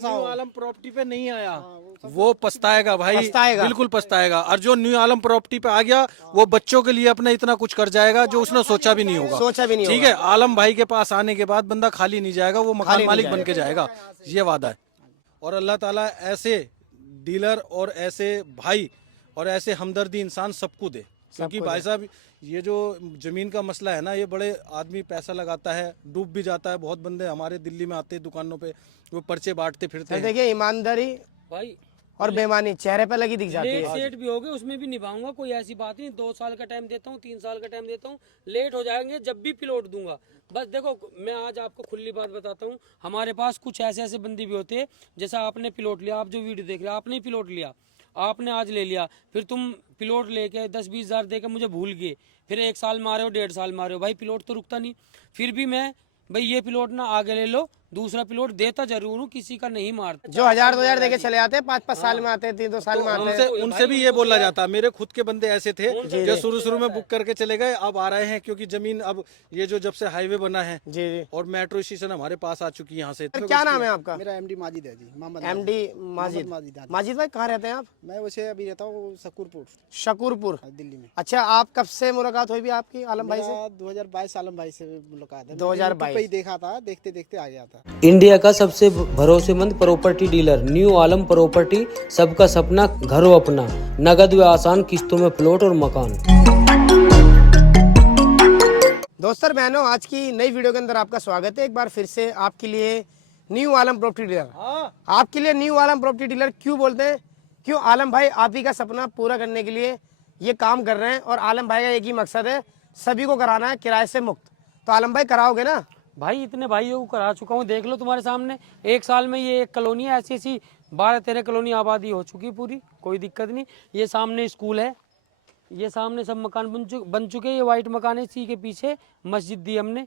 New आलम property पे नहीं आया वो पछताएगा भाई, पछताएगा। बिल्कुल पछताएगा। और जो न्यू आलम प्रॉपर्टी पे आ गया वो बच्चों के लिए अपना इतना कुछ कर जाएगा जो उसने सोचा भी नहीं होगा। सोचा भी नहीं ठीक होगा। है, आलम भाई के पास आने के बाद बंदा खाली नहीं जाएगा, वो मकान खाली नहीं मालिक बन जाएगा। के जाएगा, ये वादा है। और अल्लाह ताला ऐसे डीलर और ऐसे भाई और ऐसे हमदर्दी इंसान सबको दे, क्योंकि भाई साहब ये जो जमीन का मसला है ना, ये बड़े आदमी पैसा लगाता है, डूब भी जाता है। बहुत बंदे हमारे दिल्ली में आते हैं दुकानों पे, वो पर्चे बांटते फिरते सर हैं। देखिए, ईमानदारी भाई और बेईमानी चेहरे पे लगी दिख जाती लेट है। सेट भी हो गए उसमें भी निभाऊंगा, कोई ऐसी बात नहीं। 2 साल का टाइम देता हूँ, 3 साल का टाइम देता हूँ, लेट हो जाएंगे जब भी प्लॉट दूंगा। बस देखो, मैं आज आपको खुली बात बताता हूँ, हमारे पास कुछ ऐसे ऐसे बंदे भी होते हैं, जैसा आपने प्लॉट लिया, आप जो वीडियो देख रहे हो, आपने ही प्लॉट लिया, आपने आज ले लिया, फिर तुम प्लॉट लेके 10-20 हज़ार देकर मुझे भूल गए, फिर 1 साल मारे हो, 1.5 साल मारे हो, भाई प्लॉट तो रुकता नहीं। फिर भी मैं भाई ये प्लॉट ना आगे ले लो, दूसरा प्लॉट देता जरूर हूँ, किसी का नहीं मारता। जो 1000-2000 देके चले आते हैं, 5-5 साल में आते हैं, 3-2 साल में आते उनसे हैं। उनसे भी ये बोला जाता है। मेरे खुद के बंदे ऐसे थे जो शुरू में बुक करके चले गए, अब आ रहे हैं क्योंकि जमीन अब ये जो जब से हाईवे बना है जी जी। और मेट्रो स्टेशन हमारे पास आ चुकी है यहाँ से। सर क्या नाम है आपका? मेरा एमडी माजिद है जी, मोहम्मद एमडी माजिद। माजिद। माजिद भाई कहाँ रहते हैं आप? मैं वैसे अभी रहता हूँ शकूरपुर, शकूरपुर, दिल्ली में। अच्छा, आप कब से मुलाकात हुई भी आपकी आलम भाई से? मेरा 2022 आलम भाई से मुलाकात है। 2022 पे ही देखा था, देखते देखते आ गया था। इंडिया का सबसे भरोसेमंद प्रॉपर्टी डीलर न्यू आलम प्रॉपर्टी, सबका सपना घरों अपना, नगद व आसान किस्तों में प्लॉट और मकान। दोस्तों बहनों, आज की नई वीडियो के अंदर आपका स्वागत है एक बार फिर से आपके लिए। न्यू आलम प्रॉपर्टी डीलर, आपके लिए न्यू आलम प्रॉपर्टी डीलर क्यों बोलते हैं? क्यों? आलम भाई आप ही का सपना पूरा करने के लिए ये काम कर रहे हैं, और आलम भाई का एक ही मकसद है, सभी को कराना है किराए से मुक्त। तो आलम भाई कराओगे ना? भाई इतने भाइयों को करा चुका हूँ, देख लो तुम्हारे सामने। 1 साल में ये एक कॉलोनी है, ऐसी ऐसी 12-13 कॉलोनी आबादी हो चुकी पूरी, कोई दिक्कत नहीं। ये सामने स्कूल है, ये सामने सब मकान बन चुके हैं। ये वाइट मकान है, इसी के पीछे मस्जिद दी हमने,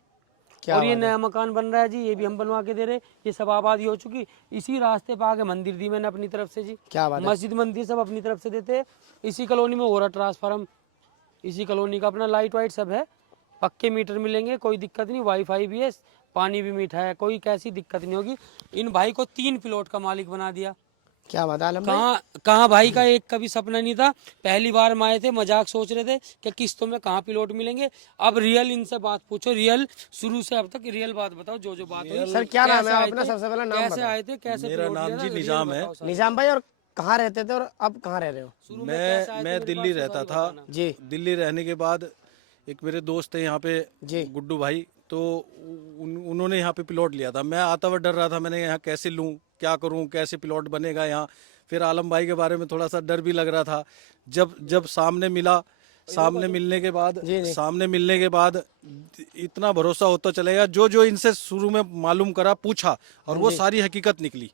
और ये नया मकान बन रहा है जी, ये भी हम बनवा के दे रहे। ये सब आबादी हो चुकी। इसी रास्ते पे आगे मंदिर दी मैंने अपनी तरफ से जी। क्या बात है? मस्जिद मंदिर सब अपनी तरफ से देते हैं। इसी कॉलोनी में हो रहा ट्रांसफार्म, इसी कॉलोनी का अपना लाइट वाइट सब है, पक्के मीटर मिलेंगे, कोई दिक्कत नहीं। वाईफाई भी है, पानी भी मीठा है, कोई कैसी दिक्कत नहीं होगी। इन भाई को 3 प्लॉट का मालिक बना दिया। क्या बात है आलम भाई? कहाँ भाई का एक कभी सपना नहीं था। पहली बार हम आए थे, मजाक सोच रहे थे कि किस्तों में कहाँ प्लॉट मिलेंगे। अब रियल इनसे बात पूछो, रियल शुरू से अब तक रियल बात बताओ, जो जो बात हुई। सर क्या नाम है कैसे अपना? आए थे, सबसे पहला नाम कैसे बताओ। आए थे, कैसे मेरा प्लॉट नाम लिया था, जी रियल निजाम है। बताओ सारा। निजाम भाई, और कहाँ रहते थे और अब कहाँ रह रहे हो? शुरू में कैसे आए थे, मैं मेरे दिल्ली पास से रहता सारी था। बताना। जी दिल्ली रहने के बाद एक मेरे दोस्त है यहाँ पे जी। गुड्डू भाई, तो उन्होंने यहाँ पे प्लॉट लिया था। मैं आता हुआ डर रहा था, मैंने यहाँ कैसे लूँ, क्या करूँ, कैसे प्लॉट बनेगा यहाँ। फिर आलम भाई के बारे में थोड़ा सा डर भी लग रहा था। जब सामने मिला, सामने मिलने के बाद इतना भरोसा होता चलेगा। जो जो इनसे शुरू में मालूम करा, पूछा, और वो सारी हकीकत निकली।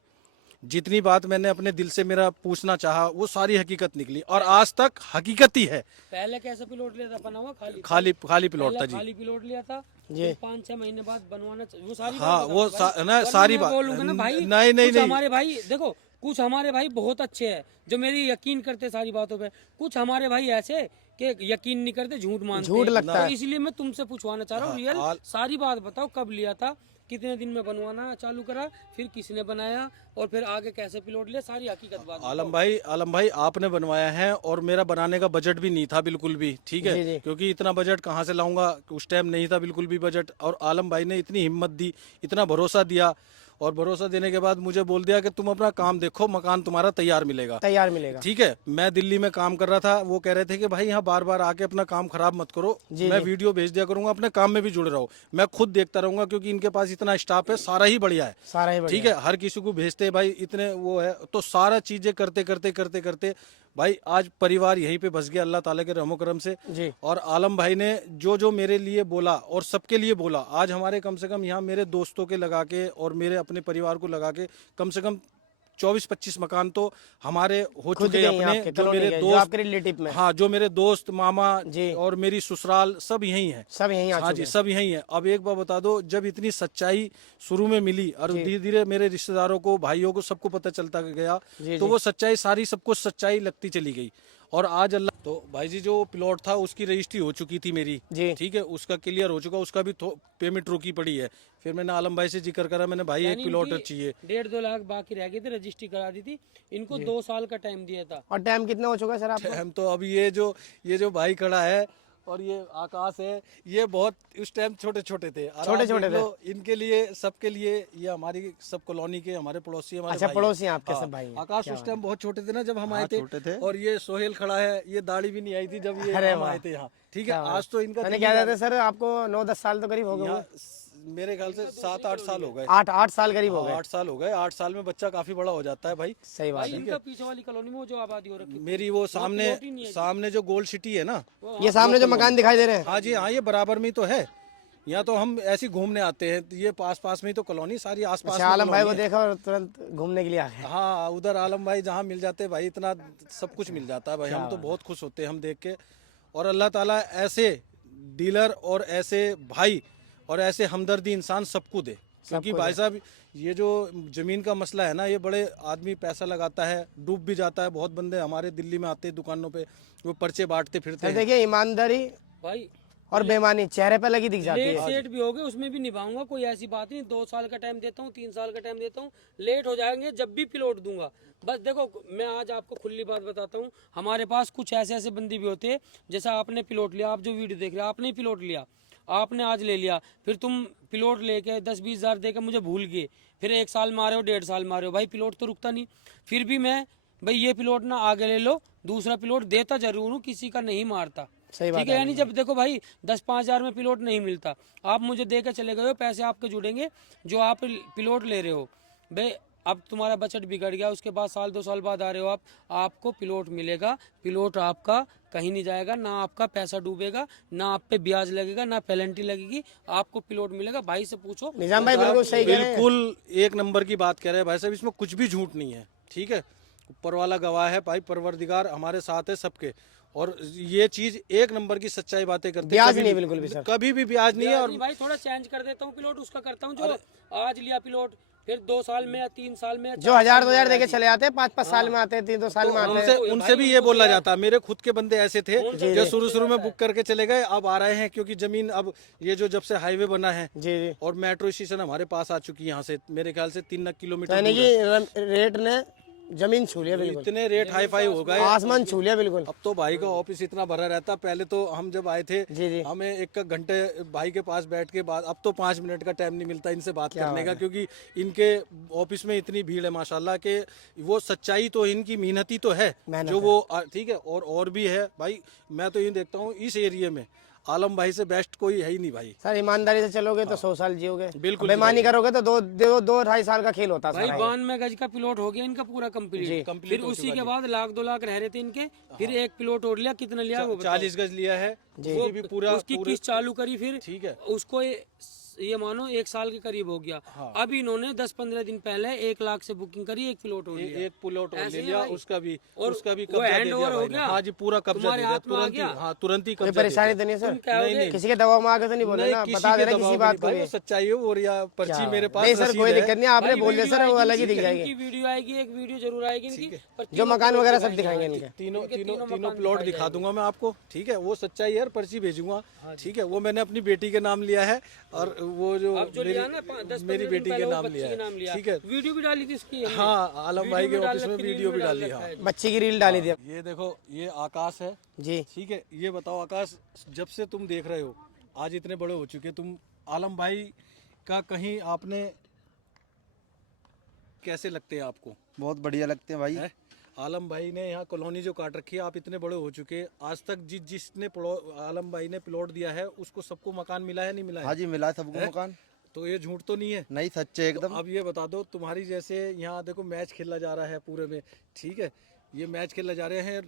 जितनी बात मैंने अपने दिल से मेरा पूछना चाहा, वो सारी हकीकत निकली, और आज तक हकीकत ही है। पहले कैसे प्लॉट लिया था? बना हुआ खाली प्लॉट था जी। खाली प्लॉट लिया था जी। 5-6 महीने बाद बनवाना वो सारी हाँ, बात वो बताओ भाई। ना वरना सारी मैं बात बोलूंगा ना भाई। नहीं कुछ हमारे भाई देखो, कुछ हमारे भाई बहुत अच्छे हैं जो मेरी यकीन करते सारी बातों पे। कुछ हमारे भाई ऐसे कि यकीन नहीं करते, झूठ मानते झूठ हैं। लगता है। तो इसलिए मैं तुमसे पूछवाना चाह रहा हूँ, रियल सारी बात बताओ। कब लिया था, कितने दिन में बनवाना चालू करा, फिर किसने बनाया, और फिर आगे कैसे प्लॉट लिया, सारी हकीकत बात बताओ। आलम भाई आपने बनवाया है, और मेरा बनाने का बजट भी नहीं था बिल्कुल भी। ठीक जी, है, जी। क्योंकि इतना बजट कहाँ से लाऊंगा, उस टाइम नहीं था बिल्कुल भी बजट। और आलम भाई ने इतनी हिम्मत दी, इतना भरोसा दिया, और भरोसा देने के बाद मुझे बोल दिया कि तुम अपना काम देखो, मकान तुम्हारा तैयार मिलेगा। तैयार मिलेगा। ठीक है, मैं दिल्ली में काम कर रहा था। वो कह रहे थे कि भाई यहाँ बार बार आके अपना काम खराब मत करो, मैं वीडियो भेज दिया करूंगा, अपने काम में भी जुड़े रहो, मैं खुद देखता रहूंगा, क्योंकि इनके पास इतना स्टाफ है, सारा ही बढ़िया है। सारा ही बढ़िया। ठीक है, हर किसी को भेजते हैं भाई, इतने वो है। तो सारा चीजें करते करते करते करते भाई आज परिवार यहीं पे बस गया, अल्लाह ताला के रहमो करम से जी। और आलम भाई ने जो जो मेरे लिए बोला और सबके लिए बोला, आज हमारे कम से कम यहाँ मेरे दोस्तों के लगा के और मेरे अपने परिवार को लगा के कम से कम 24-25 मकान तो हमारे हो चुके हैं अपने। जो मेरे दोस्त, आपके रिलेटिव में। हाँ, जो मेरे दोस्त, मामा जी। और मेरी ससुराल सब यहीं है। सब यहीं आ हाँ चुके जी, हैं। सब यहीं है। अब एक बार बता दो, जब इतनी सच्चाई शुरू में मिली और धीरे धीरे मेरे रिश्तेदारों को, भाइयों को, सबको पता चलता गया, तो वो सच्चाई सारी सबको सच्चाई लगती चली गई। और आज अल्लाह, तो भाई जी जो प्लॉट था उसकी रजिस्ट्री हो चुकी थी मेरी। जी। ठीक है, उसका क्लियर हो चुका, उसका भी पेमेंट रोकी पड़ी है। फिर मैंने आलम भाई से जिक्र करा, मैंने भाई एक यानी प्लॉट इनकी चाहिए। 1.5-2 लाख बाकी रह गए थे, रजिस्ट्री करा दी थी इनको, 2 साल का टाइम दिया था। और टाइम कितना हो चुका है सर आपको? हम तो अब ये जो भाई खड़ा है और ये आकाश है, ये बहुत उस टाइम छोटे छोटे थे, और छोटे आज छोटे देख लो, इनके लिए सबके लिए ये हमारी सब कॉलोनी के हमारे पड़ोसी हमारे अच्छा, भाई हैं। पड़ोसी हैं आपके हाँ, सब भाई हैं। आकाश उस टाइम बहुत छोटे थे ना जब हम आए छोटे थे। और ये सोहेल खड़ा है, ये दाढ़ी भी नहीं आई थी जब ये अरे हम वाह। आए थे यहाँ। ठीक है, आज तो इनका मैंने क्या कहते हैं सर, आपको 9-10 साल तो करीब हो गए यहाँ होंगे। मेरे ख्याल से 7-8 साल हो गए। 8 साल करीब हो गए। 8 साल हो गए। 8 साल में बच्चा काफी बड़ा हो जाता है भाई। सही बात भाई है। इनका पीछे वाली कॉलोनी में वो जो आबादी हो रखी है, मेरी वो सामने प्लॉट ही नहीं है। सामने जो गोल्ड सिटी है ना, ये सामने जो मकान दिखाई दे रहे हैं, हाँ जी हाँ, ये बराबर में ही तो है। यहाँ तो हम ऐसे ही घूमने आते हैं, ये पास पास में ही तो कॉलोनी सारी आसपास अच्छा, में आलम भाई को कॉलोनी है। देखा और तुरंत घूमने के लिए आ गए। हाँ, उधर आलम भाई जहाँ मिल जाते हैं भाई, इतना सब कुछ मिल जाता है भाई, हम तो बहुत खुश होते हैं हम देख के। और अल्लाह ताला ऐसे डीलर और ऐसे भाई और ऐसे हमदर्दी इंसान सबको दे, क्योंकि भाई साहब ये जो जमीन का मसला है ना, ये बड़े आदमी पैसा लगाता है, डूब भी जाता है। बहुत बंदे हमारे दिल्ली में आते हैं दुकानों पे, वो पर्चे बांटते फिरते सर हैं। देखिए, ईमानदारी भाई और बेईमानी चेहरे पे लगी दिख जाती लेट है। सेट भी हो गए उसमें भी निभाऊंगा, कोई ऐसी बात नहीं। 2 साल का टाइम देता हूँ, 3 साल का टाइम देता हूँ, लेट हो जाएंगे जब भी प्लॉट दूंगा। बस देखो, मैं आज आपको खुली बात बताता हूँ, हमारे पास कुछ ऐसे ऐसे बंदे भी होते हैं, जैसा आपने प्लॉट लिया, आप जो वीडियो देख रहे हैं, आपने ही प्लॉट लिया, आपने आज ले लिया, फिर तुम प्लॉट लेके 10-20 हज़ार देकर मुझे भूल गए, फिर 1 साल मारे हो, 1.5 साल मारे हो, भाई प्लॉट तो रुकता नहीं। फिर भी मैं भाई ये प्लॉट ना आगे ले लो, दूसरा प्लॉट देता जरूर हूँ, किसी का नहीं मारता। सही बात ठीक है, यानी जब देखो भाई 10-5 हज़ार में प्लॉट नहीं मिलता, आप मुझे देकर चले गए हो, पैसे आपके जुड़ेंगे जो आप प्लॉट ले रहे हो। भाई अब तुम्हारा बजट बिगड़ गया, उसके बाद 1-2 साल बाद आ रहे हो आप, आपको प्लॉट मिलेगा, प्लॉट आपका कहीं नहीं जाएगा, ना आपका पैसा डूबेगा, ना आप पे ब्याज लगेगा, ना पेनल्टी लगेगी, आपको प्लॉट मिलेगा। भाई से पूछो। निजाम भाई बिल्कुल सही कह रहे हैं। बिल्कुल एक नंबर की बात कह रहे हैं भाई साहब, इसमें कुछ भी झूठ नहीं है। ठीक है, ऊपर वाला गवाह है भाई, परवरदिगार हमारे साथ है सबके, और ये चीज एक नंबर की सच्चाई बातें करते हैं। ब्याज कभी नहीं बिल्कुल भी सर। कभी भी ब्याज नहीं है। और नहीं भाई, थोड़ा चेंज कर देता हूँ प्लॉट, उसका करता हूँ जो आज लिया प्लॉट, फिर 2 साल में या 3 साल में या जो 1000-2000 देके चले आते हैं, 5-5 साल में आते हैं, 3-2 साल में आते हैं। उनसे भी ये बोला जाता है। मेरे खुद के बंदे ऐसे थे जो शुरू में बुक करके चले गए, अब आ रहे हैं, क्योंकि जमीन अब ये जो जब से हाईवे बना है जी जी, और मेट्रो स्टेशन हमारे पास आ चुकी है, यहाँ से मेरे ख्याल से 3 किलोमीटर यानी दूर है। कि रेट ने जमीन छू लिया बिल्कुल, इतने रेट हाई फाई हो गए, आसमान छू लिया बिल्कुल। अब तो भाई का ऑफिस इतना भरा रहता। पहले तो हम जब आए थे, जी जी, हमें 1 घंटे भाई के पास बैठ के बाद, अब तो 5 मिनट का टाइम नहीं मिलता इनसे बात करने का, क्योंकि इनके ऑफिस में इतनी भीड़ है माशाल्लाह के। वो सच्चाई तो इनकी मेहनती तो है जो वो ठीक है, और भी है भाई। मैं तो ये देखता हूँ इस एरिया में आलम भाई से बेस्ट कोई है ही नहीं भाई। सर ईमानदारी से चलोगे तो 100 साल जियोगे, बिल्कुल बेईमानी करोगे तो 2-2.5 साल का खेल होता भाई है। 92 गज का प्लॉट हो गया इनका पूरा कंप्लीट। फिर उसी के बाद 1-2 लाख रह रहे थे इनके, फिर एक प्लॉट और लिया, कितना लिया वो बताओ। 40 गज लिया है, वो भी पूरा उसकी किस्त चालू करी, फिर ठीक है, उसको ये मानो 1 साल के करीब हो गया। अब इन्होंने 10-15 दिन पहले 1 लाख से बुकिंग करी, एक प्लॉट हो लिया। एक प्लॉट और ले लिया, उसका भी और उसका भी वो कब्जा दे हैंड दिया ओवर हो भाई ने। गया? हाँ जी, पूरा कब्जा तुम्हारे दे दिया हाथ में आ तुरंत ही। गया? हाँ, तुरंत ही कोई कब्जा दे परेशानी दिया। तो नहीं सर? क्या हो गए? किसी के दबाव में आके तो नहीं बोले नहीं, ना, किसी बता के दे रहे दबाव किसी में बात नहीं को भाई, भी। वो सच्चाई है, और या पर्ची मेरे पास नहीं सर, रसीद कोई है। दिक्कत नहीं, आपने बोल दिया सर, वो अलग ही दिख जाएंगे। इनकी वीडियो आएगी, एक वीडियो जरूर आएगी इनकी, पर जो मकान वगैरह सब दिखाएंगे इनके। तीनों प्लॉट दिखा दूंगा मैं आपको। ठीक है, वो सच्चाई है, पर्ची भेजूंगा। ठीक है, वो मैंने अपनी बेटी के नाम लिया है, और वो जो अब जो लिया ना 10-15 मेरी दिन बेटी पहले के वो नाम बच्ची लिया के नाम है। लिया। ठीक है, वीडियो भी डाली थी उसकी हमने। हाँ, आलम भाई के वीडियो भी ऑफिस डाल में रखी, वीडियो भी रील डाली। रखा हाँ, है। बच्ची की रील डाली थी। ये देखो, ये आकाश है जी ठीक है। ये बताओ आकाश, जब से तुम देख रहे हो, आज इतने बड़े हो चुके, तुम आलम भाई का कहीं आपने कैसे लगते हैं आपको? बहुत बढ़िया लगते हैं भाई। है? आलम भाई ने यहाँ कॉलोनी जो काट रखी है, आप इतने बड़े हो चुके, आज तक जिसने आलम भाई ने प्लॉट दिया है उसको सबको मकान मिला है, नहीं मिला है? हाँ जी, मिला सबको मकान। तो ये झूठ तो नहीं है? नहीं, सच्चे एकदम। अब ये बता दो, तुम्हारी जैसे यहाँ देखो मैच खेला जा रहा है पूरे में, ठीक है, ये मैच खेला जा रहे हैं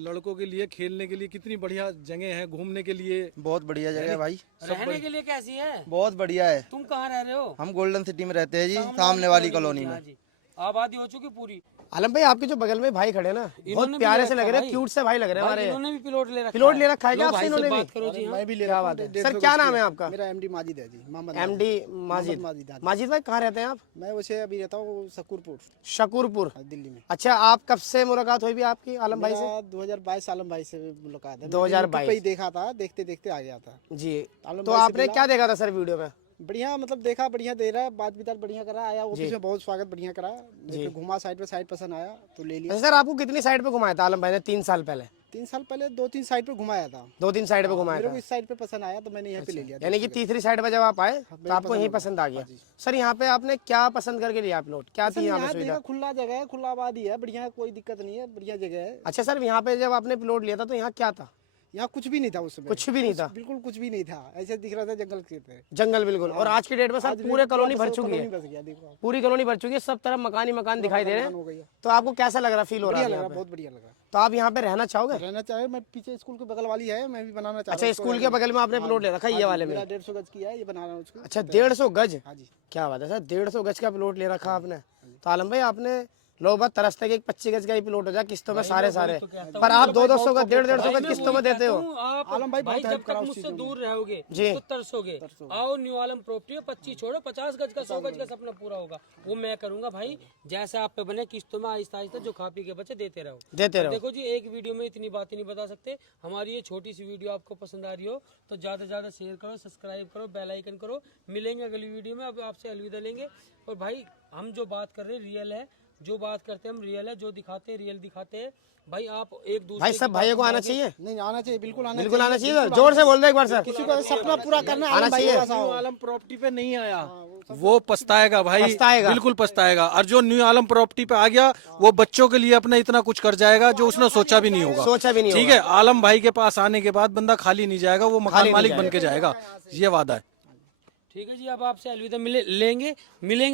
लड़कों के लिए, खेलने के लिए कितनी बढ़िया जगह है, घूमने के लिए बहुत बढ़िया जगह है भाई, रहने के लिए कैसी है? बहुत बढ़िया है। तुम कहाँ रह रहे हो? हम गोल्डन सिटी में रहते हैं जी, सामने वाली कॉलोनी में। जी, आबादी हो चुकी पूरी। आलम भाई, आपके जो बगल में भाई खड़े ना, बहुत भी प्यारे ले से लग रखा रहे हैं, भाई। क्यूट से भाई लग रहे हैं हमारे। इन्होंने भी प्लॉट ले रखा प्लॉट ले रखा है क्या लो आपसे भाई से इन्होंने बात भी? करो जी। हाँ। मैं भी ले क्या रहा बात हूँ, है 150 सर, क्या गज नाम की है आपका? मेरा MD माजिद है जी, मोहम्मद MD माजिद। माजिद। माजिद भाई कहाँ रहते हैं आप? मैं वैसे अभी रहता हूँ शकूरपुर, शकूरपुर। दिल्ली में। अच्छा, आप कब से मुलाकात हुई भी आपकी आलम भाई से? मेरा 2022 आलम भाई से मुलाकात है। 2022 पे ही देखा था, देखते देखते आ गया था। जी, आलम तो भाई से आपने मिला। क्या देखा था सर वीडियो में? बढ़िया, मतलब देखा बढ़िया दे रहा है, बात विचार बढ़िया करा, आया ऑफिस में बहुत स्वागत बढ़िया करा, फिर घुमा साइड पे, साइड पसंद आया तो ले लिया। अच्छा सर, आपको कितनी साइड पे घुमाया था आलम भाई ने 3 साल पहले? 3 साल पहले 2-3 साइड पे घुमाया था, 2-3 साइड पे घुमाया मेरे था, को इस साइड पे पसंद आया तो मैंने यहीं पे ले लिया। यानी कि तीसरी साइड पे जब आप आए तो आपको यही पसंद आ गया। सर यहाँ पे आपने क्या पसंद करके लिया प्लॉट, क्या थी यहाँ पे सुविधा? देखा खुला जगह है, खुला आबादी है, बढ़िया, कोई दिक्कत नहीं है, बढ़िया जगह है। अच्छा सर, यहाँ पे जब आपने प्लॉट लिया था तो यहाँ क्या था? यहाँ कुछ भी नहीं था उस समय, कुछ भी नहीं था, बिल्कुल कुछ भी नहीं था, ऐसे दिख रहा था जंगल के थे, जंगल बिल्कुल। और आज की डेट में सर पूरे कॉलोनी भर चुकी है, बस गया, देखो आप, पूरी कॉलोनी भर चुकी है, सब तरफ मकान ही मकान दिखाई दे रहे हो हैं। गया, तो आपको कैसा लग रहा, फील हो रहा बढ़िया है लग यहाँ रहा, पे? बहुत बढ़िया लग रहा। तो आप यहाँ पे रहना चाहोगे? रहना चाहे, मैं पीछे स्कूल के बगल वाली है, मैं भी बनाना चाहता अच्छा, स्कूल के बगल में आपने प्लॉट ले रखा है ये वाले में? 150 गज की है, ये बना रहा हूँ उसको। अच्छा, 150 गज? हाँ जी। क्या बात है सर, 150 गज का प्लॉट ले रखा आपने। तो आलम भाई आपने लोग बात तरसते कि 25 गज का ही प्लॉट हो जाए किस्तों में सारे, पर आप 200 गज 150 गज किस्तों में देते हो। आप आलम भाई बहुत जब हेल्प तक करा उस मुझसे चीज़ में। दूर रहोगे जी। तो तरसोगे। आओ न्यू आलम प्रॉपर्टी 25 छोड़ो, 50 गज का 100 गज का सपना पूरा होगा, वो मैं करूंगा भाई। जैसे आप पे बने किस्तों में आहिस्ता आहिस्ता जो खा पी के बचे देते रहो, देते रहो। देखो जी, एक वीडियो में इतनी बातें नहीं बता सकते। हमारी ये छोटी सी वीडियो आपको पसंद आ रही हो तो ज्यादा से ज्यादा शेयर करो, सब्सक्राइब करो, बेल आइकन करो। मिलेंगे अगली वीडियो में, अब आपसे अलविदा लेंगे। और भाई हम जो बात कर रहे हैं रियल है, जो बात करते हैं हम रियल है, जो दिखाते हैं रियल दिखाते हैं। भाई आप एक दूसरे भाई सब भाइयों को आना चाहिए, नहीं आना चाहिए, बिल्कुल आना बिल्कुल आना चाहिए। जोर से बोल दो एक बार सर। किसी का सपना पूरा करना आना चाहिए। न्यू आलम प्रॉपर्टी पे नहीं आया वो पछताएगा भाई, पछताएगा। बिल्कुल पछताएगा। और जो न्यू आलम प्रॉपर्टी पे आ गया वो बच्चों के लिए अपना इतना कुछ कर जाएगा जो उसने सोचा भी नहीं होगा। सोचा भी नहीं ठीक है, आलम भाई के पास आने के बाद बंदा खाली नहीं जाएगा, वो मकान मालिक बन के जाएगा, ये वादा है। ठीक है जी, अब आपसे अलविदा मिलेंगे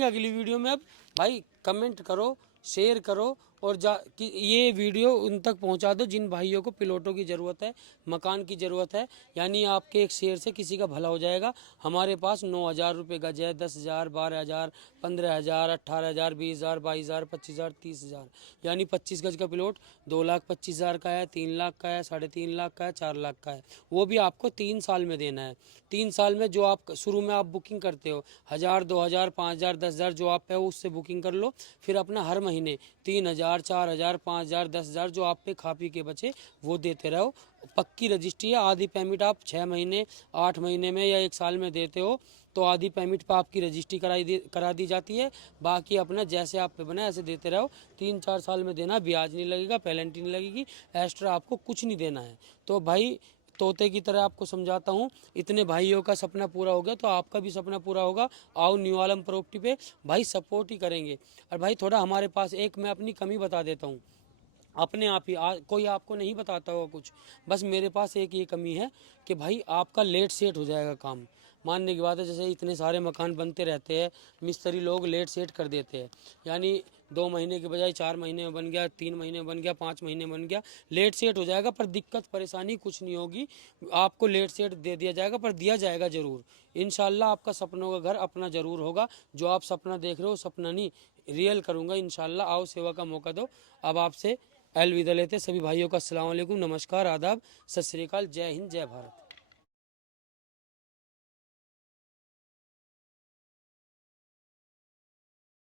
अगली वीडियो में। अब भाई कमेंट करो, शेयर करो और कि ये वीडियो उन तक पहुंचा दो जिन भाइयों को प्लॉटों की ज़रूरत है, मकान की ज़रूरत है। यानी आपके एक शेयर से किसी का भला हो जाएगा। हमारे पास 9,000 रुपये गज है, 10,000, 12,000, 15,000, 18,000, 20,000, 22,000, 25,000, 30,000, यानी 25 गज का प्लॉट 2,25,000 का है, 3 लाख का है, 3.5 लाख का है, 4 लाख का है। वो भी आपको 3 साल में देना है। 3 साल में जो आप शुरू में आप बुकिंग करते हो 1,000, 2,000, 5,000, 10,000 जो आप पे हो उससे बुकिंग कर लो। फिर अपना हर महीने 3,000, 4,000, 5,000, 10,000 जो आप पे खा पी के बचे वो देते रहो। पक्की रजिस्ट्री है। आधी पेमेंट आप 6 महीने, 8 महीने में या 1 साल में देते हो तो आधी पेमेंट पर आपकी रजिस्ट्री करा दी जाती है। बाकी अपना जैसे आप पे बना ऐसे देते रहो। 3-4 साल में देना, ब्याज नहीं लगेगा, पेनल्टी नहीं लगेगी, एक्स्ट्रा आपको कुछ नहीं देना है। तो भाई तोते की तरह आपको समझाता हूँ, इतने भाइयों का सपना पूरा हो गया तो आपका भी सपना पूरा होगा। आओ न्यू आलम प्रॉपर्टी पे, भाई सपोर्ट ही करेंगे। और भाई थोड़ा हमारे पास एक मैं अपनी कमी बता देता हूँ, अपने आप ही कोई आपको नहीं बताता होगा कुछ, बस मेरे पास एक ये कमी है कि भाई आपका लेट सेट हो जाएगा काम। मानने की बात है, जैसे इतने सारे मकान बनते रहते हैं, मिस्त्री लोग लेट सेट कर देते हैं, यानी 2 महीने के बजाय 4 महीने में बन गया, 3 महीने में बन गया, 5 महीने में बन गया, लेट सेट हो जाएगा। पर दिक्कत परेशानी कुछ नहीं होगी, आपको लेट सेट दे दिया जाएगा, पर दिया जाएगा ज़रूर। इंशाल्लाह आपका सपनों का घर अपना ज़रूर होगा। जो आप सपना देख रहे हो सपना नहीं, रियल करूँगा इंशाल्लाह। आओ सेवा का मौका दो। अब आपसे अलविदा लेते सभी भाइयों का अस्सलाम वालेकुम, नमस्कार, आदाब, सत श्री अकाल, जय हिंद, जय भारत।